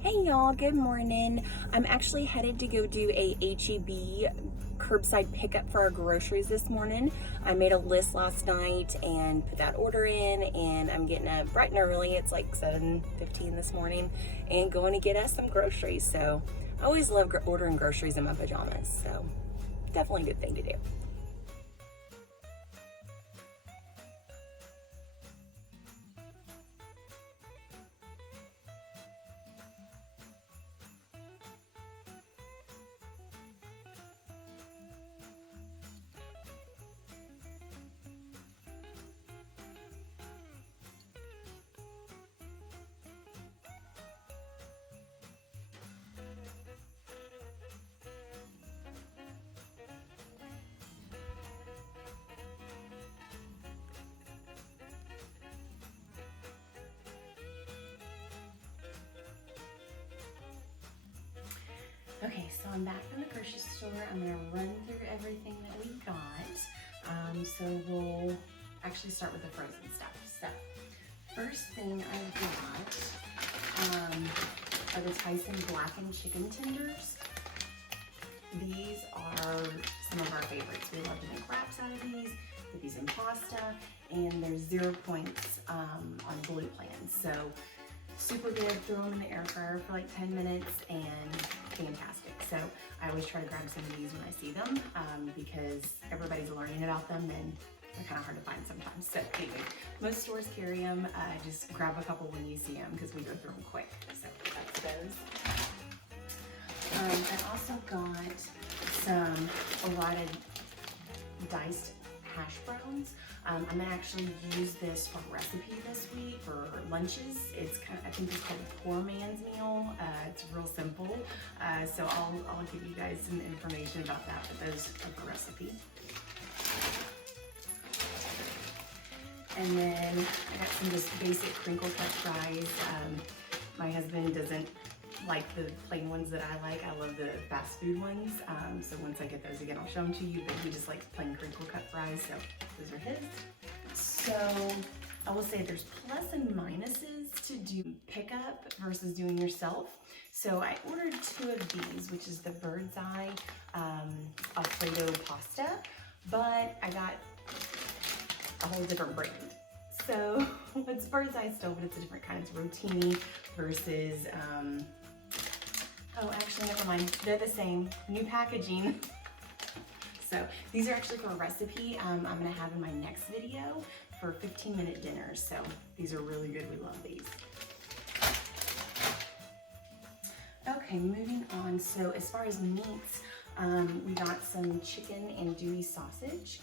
Hey y'all, good morning. I'm actually headed to go do a HEB curbside pickup for our groceries this morning. I made a list last night and put that order in, and I'm getting up bright and early. It's like 7:15 this morning and going to get us some groceries. So I always love ordering groceries in my pajamas. So definitely a good thing to do. Okay, so I'm back from the grocery store. I'm gonna run through everything that we got. So we'll actually start with the frozen stuff. So first thing I got are the Tyson blackened chicken tenders. These are some of our favorites. We love to make wraps out of these, put these in pasta, and there's 0 points on Blue Plan. So super good. Throw them in the air fryer for like 10 minutes and fantastic. So I always try to grab some of these when I see them because everybody's learning about them and they're kind of hard to find sometimes. So anyway, most stores carry them. Just grab a couple when you see them because we go through them quick. So that's those. I also got a lot of diced hash browns. I'm gonna actually use this for a recipe this week for lunches. It's I think it's called a poor man's meal. It's real simple. So I'll give you guys some information about that, but those are the recipe. And then I got some just basic crinkle cut fries. My husband doesn't like the plain ones that I like. I love the fast food ones. So once I get those again, I'll show them to you, but he just likes plain crinkle cut fries, so those are his. So I will say there's plus and minuses to do pickup versus doing yourself. So I ordered 2 of these, which is the Bird's Eye Alfredo pasta, but I got a whole different brand. So it's Bird's Eye still, but it's a different kind. It's rotini versus, oh, actually, never mind. They're the same, new packaging. So these are actually for a recipe I'm gonna have in my next video for 15-minute dinners. So these are really good, we love these. Okay, moving on. So as far as meats, we got some chicken and andouille sausage.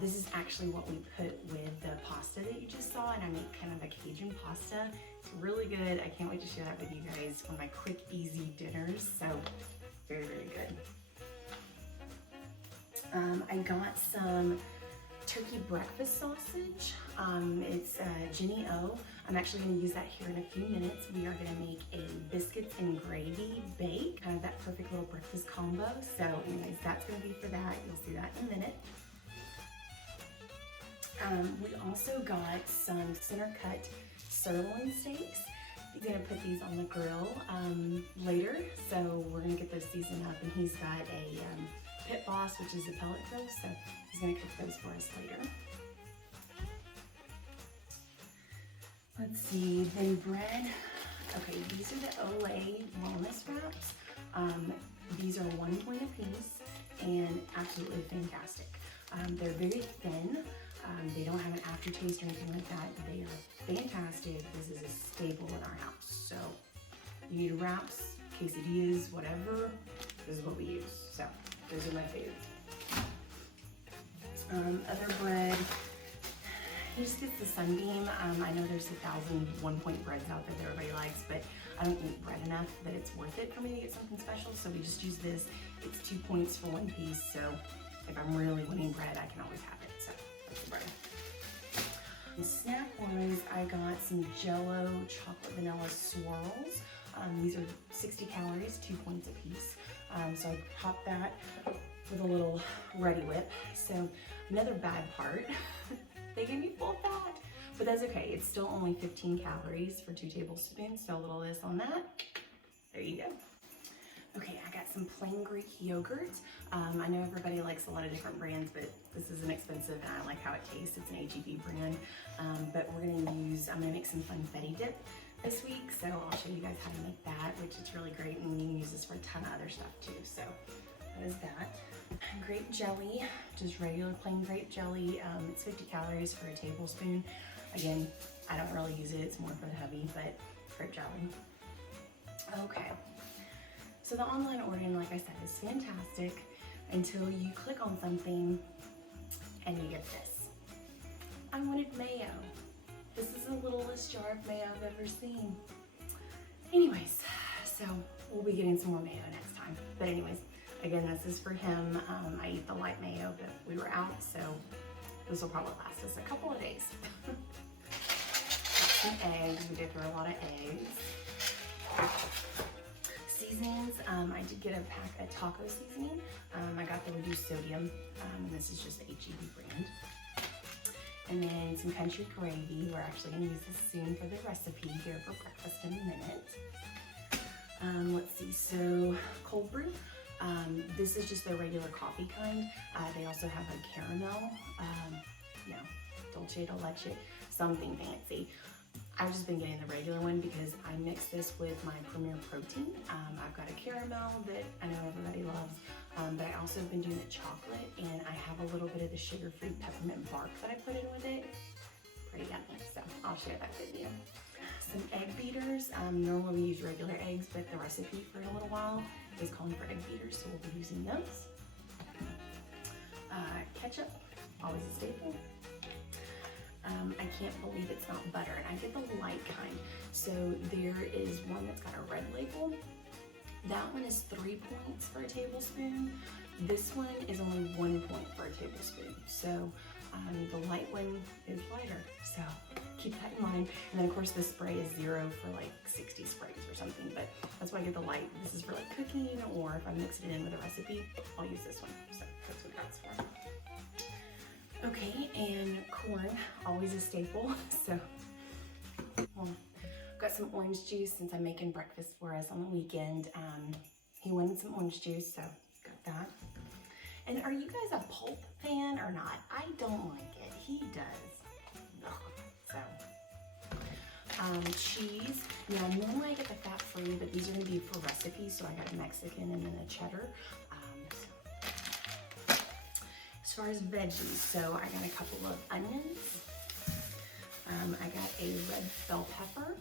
This is actually what we put with the pasta that you just saw, and I make kind of a Cajun pasta. It's really good. I can't wait to share that with you guys. One of my quick, easy dinners. So very, very good. I got some turkey breakfast sausage. It's Jennie O. I'm actually going to use that here in a few minutes. We are going to make a biscuits and gravy bake, kind of that perfect little breakfast combo. So anyways, that's going to be for that. You'll see that in a minute. We also got some center cut sirloin steaks. We're gonna put these on the grill later, so we're gonna get those seasoned up. And he's got a Pit Boss, which is a pellet grill, so he's gonna cook those for us later. Let's see, then bread. Okay, these are the Olay wellness wraps. These are 1 point a piece and absolutely fantastic. They're very thin. They don't have an aftertaste or anything like that. They are fantastic. This is a staple in our house. So you need wraps, quesadillas, whatever. This is what we use. So those are my favorites. Other bread. He just gets the Sunbeam. I know there's 1,000 1-point breads out there that everybody likes, but I don't eat bread enough that it's worth it for me to get something special. So we just use this. It's 2 points for 1 piece. So if I'm really wanting bread, I can always have it. So that's the bread. And snack-wise, I got some Jell-O chocolate vanilla swirls. These are 60 calories, 2 points a piece. So I popped that with a little Ready Whip. So another bad part, they gave me full fat, but that's okay. It's still only 15 calories for 2 tablespoons. So a little of this on that. there you go. Okay, I got some plain Greek yogurt. I know everybody likes a lot of different brands, but this is inexpensive and I like how it tastes. It's an HEB brand. But I'm gonna make some funfetti dip this week, so I'll show you guys how to make that, which is really great, and you can use this for a ton of other stuff too. So that is that. Grape jelly, just regular plain grape jelly. It's 50 calories for a tablespoon. Again, I don't really use it, it's more for the hubby, but grape jelly. Okay, so the online ordering, like I said, is fantastic until you click on something and you get this. I wanted mayo. This is the littlest jar of mayo I've ever seen. Anyways, so we'll be getting some more mayo next time. But anyways, again, this is for him. I eat the light mayo, but we were out, so this will probably last us a couple of days. Some eggs, we did throw a lot of eggs. Seasonings, I did get a pack of taco seasoning. I got the reduced sodium, and this is just the HEB brand. And then some country gravy. We're actually gonna use this soon for the recipe here for breakfast in a minute. Let's see, so cold brew. This is just the regular coffee kind. They also have a caramel, dolce de leche, something fancy. I've just been getting the regular one because I mix this with my Premier Protein. I've got a caramel that I know everybody loves, but I also have been doing the chocolate, and I have a little bit of the sugar-free peppermint bark that I put in with it. Pretty yummy, so I'll share that with you. Some egg beaters. Normally we use regular eggs, but the recipe for a little while is calling for egg beaters, so we'll be using those. Ketchup, always a staple. I can't believe it's not butter, and I get the light kind. So there is one that's got a red label. That one is 3 points for a tablespoon. This one is only 1 point for a tablespoon. So the light one is lighter, so keep that in mind. And then of course the spray is 0 for like 60 sprays or something, but that's why I get the light. This is for like cooking, or if I'm mixing it in with a recipe, I'll use this one. So that's what that's for. Okay, and corn, always a staple. So, got some orange juice since I'm making breakfast for us on the weekend. He wanted some orange juice, so got that. And are you guys a pulp fan or not? I don't like it. He does. Ugh. So, cheese. Now, normally I get the fat-free, but these are gonna be for recipes, so I got a Mexican and then a cheddar. As far as veggies, so I got a couple of onions. I got a red bell pepper,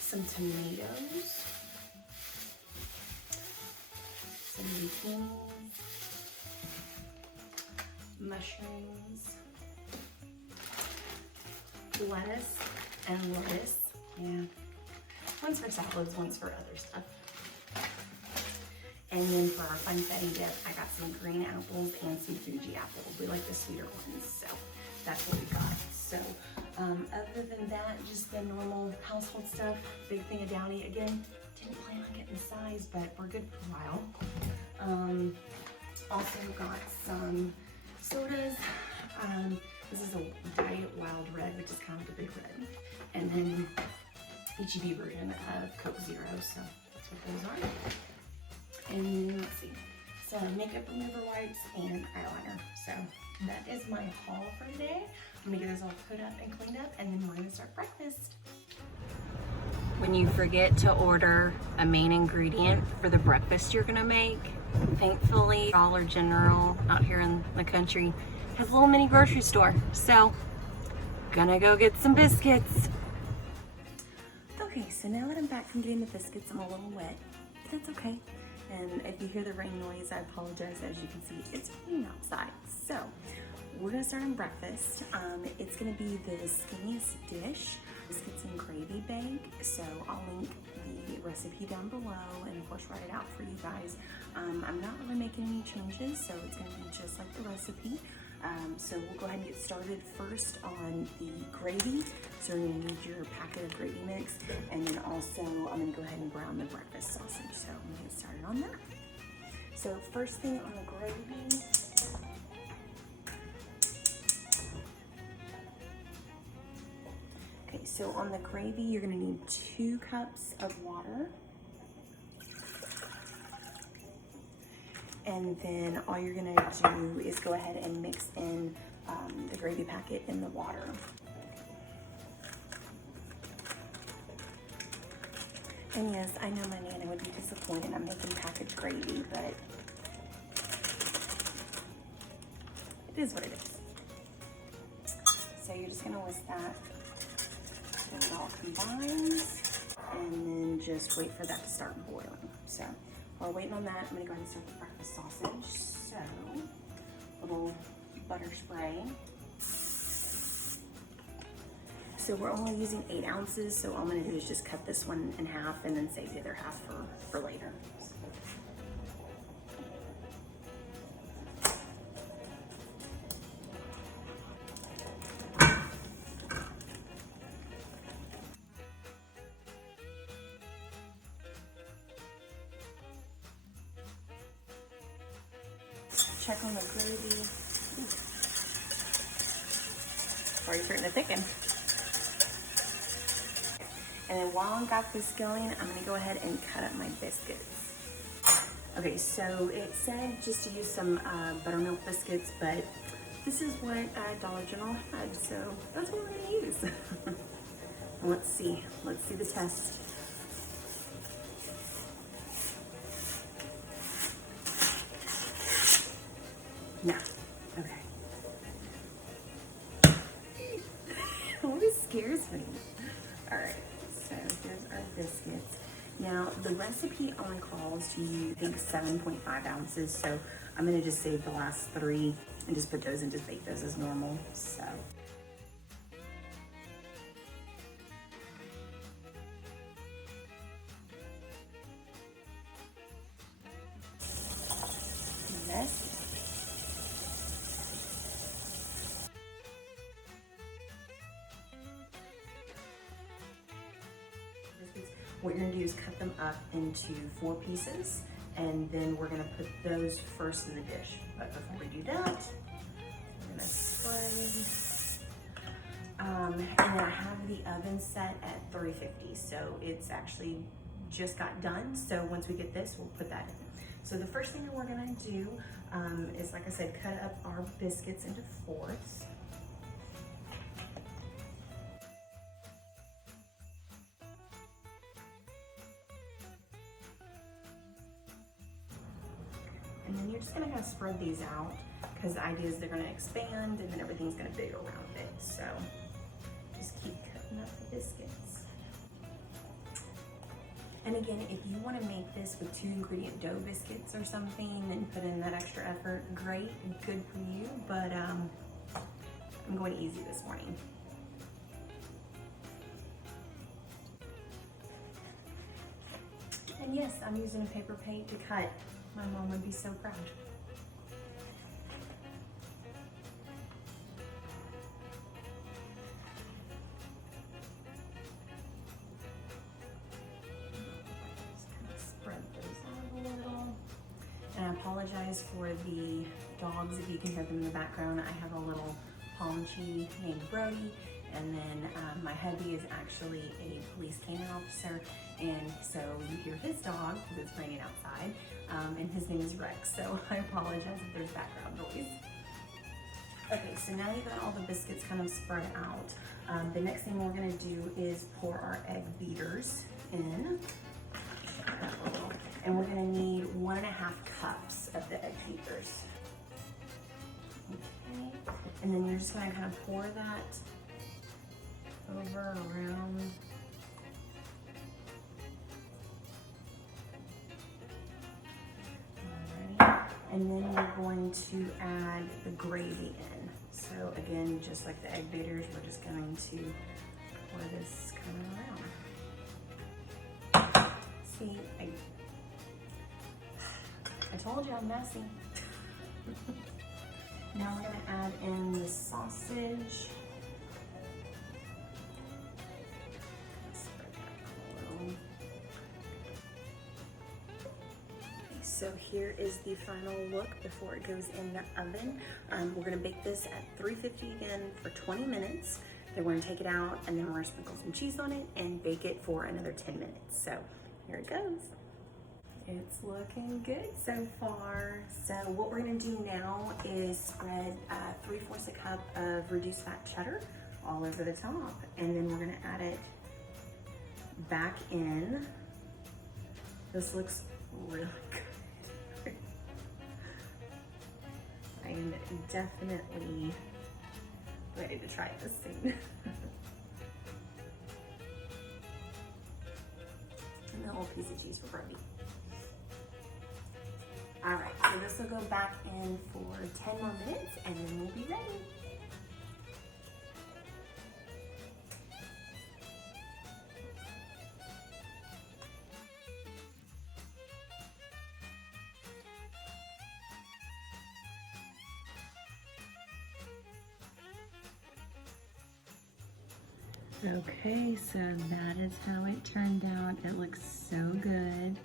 some tomatoes, some zucchini, mushrooms, lettuce, and lettuce. Yeah, one's for salads, one's for other stuff. And then for our funfetti dip, I got some green apples and some Fuji apples. We like the sweeter ones, so that's what we got. So other than that, just the normal household stuff. Big thing of Downy. Again, didn't plan on getting the size, but we're good for a while. Also got some sodas. This is a Diet Wild Red, which is kind of like a big red. And then HEB version of Coke Zero, so that's what those are. And let's see, some makeup remover wipes and eyeliner. So that is my haul for today. I'm gonna get this all put up and cleaned up, and then we're gonna start breakfast. When you forget to order a main ingredient for the breakfast you're gonna make, thankfully Dollar General out here in the country has a little mini grocery store. So gonna go get some biscuits. Okay, so now that I'm back from getting the biscuits, I'm a little wet, but that's okay. And if you hear the rain noise, I apologize. As you can see, it's raining outside. So we're gonna start on breakfast. It's gonna be the skinniest dish, biscuits and gravy bake. So I'll link the recipe down below and of course write it out for you guys. I'm not really making any changes, so it's gonna be just like the recipe. So we'll go ahead and get started first on the gravy. So you're gonna need your packet of gravy mix, and then also I'm gonna go ahead and brown the breakfast sausage. So I'm gonna get started on that. So first thing on the gravy, okay, so on the gravy, you're gonna need 2 cups of water. And then all you're gonna do is go ahead and mix in the gravy packet in the water. And yes, I know my Nana would be disappointed I'm making packaged gravy, but it is what it is. So you're just gonna whisk that until it all combines, and then just wait for that to start boiling. So while we're waiting on that, I'm gonna go ahead and start the breakfast sausage. So, little butter spray. So we're only using 8 ounces, so all I'm gonna do is just cut this one in half and then save the other half for later. Check on the gravy. Already starting to thicken. And then while I've got this going, I'm gonna go ahead and cut up my biscuits. Okay, so it said just to use some buttermilk biscuits, but this is what Dollar General had, so that's what we're gonna use. Let's see the test. No, okay. What scares me? All right. So here's our biscuits. Now the recipe only calls to use, I think, 7.5 ounces. So I'm gonna just save the last 3 and just put those and just bake those as normal. So. This. What you're gonna do is cut them up into 4 pieces, and then we're gonna put those first in the dish. But before we do that, we're gonna spray. And then I have the oven set at 350, so it's actually just got done. So once we get this, we'll put that in. So the first thing that we're gonna do is, like I said, cut up our biscuits into 4ths. And then you're just gonna kind of spread these out, because the idea is they're gonna expand and then everything's gonna big around it. So just keep cutting up the biscuits. And again, if you wanna make this with 2-ingredient dough biscuits or something and put in that extra effort, great, good for you, but I'm going easy this morning. And yes, I'm using a paper plate to cut. My mom would be so proud. Just kind of spread those out a little. And I apologize for the dogs if you can hear them in the background. I have a little Pomchi named Brody, and then my hubby is actually a police canine officer, and so you hear his dog because it's raining outside, and his name is Rex, so I apologize if there's background noise. Okay, so now you've got all the biscuits kind of spread out. The next thing we're gonna do is pour our egg beaters in. And we're gonna need 1.5 cups of the egg beaters. Okay, and then you're just gonna kind of pour that over, around. Alrighty, and then we're going to add the gravy in. So again, just like the egg beaters, we're just going to pour this kind of around. See, I told you I'm messy. Now we're gonna add in the sausage. So here is the final look before it goes in the oven. We're gonna bake this at 350 again for 20 minutes. Then we're gonna take it out and then we're gonna sprinkle some cheese on it and bake it for another 10 minutes. So here it goes. It's looking good so far. So what we're gonna do now is spread 3/4 a cup of reduced fat cheddar all over the top. And then we're gonna add it back in. This looks really good. I am definitely ready to try this soon. And a little piece of cheese for Brody. All right, so this will go back in for 10 more minutes and then we'll be ready. Okay, so that is how it turned out. It looks so good.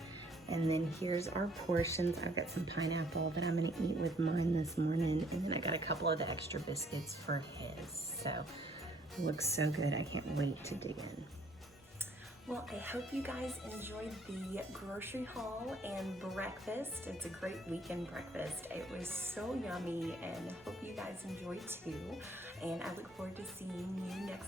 And then here's our portions. I've got some pineapple that I'm gonna eat with mine this morning. And then I got a couple of the extra biscuits for his. So it looks so good. I can't wait to dig in. Well, I hope you guys enjoyed the grocery haul and breakfast. It's a great weekend breakfast. It was so yummy and I hope you guys enjoyed too. And I look forward to seeing you next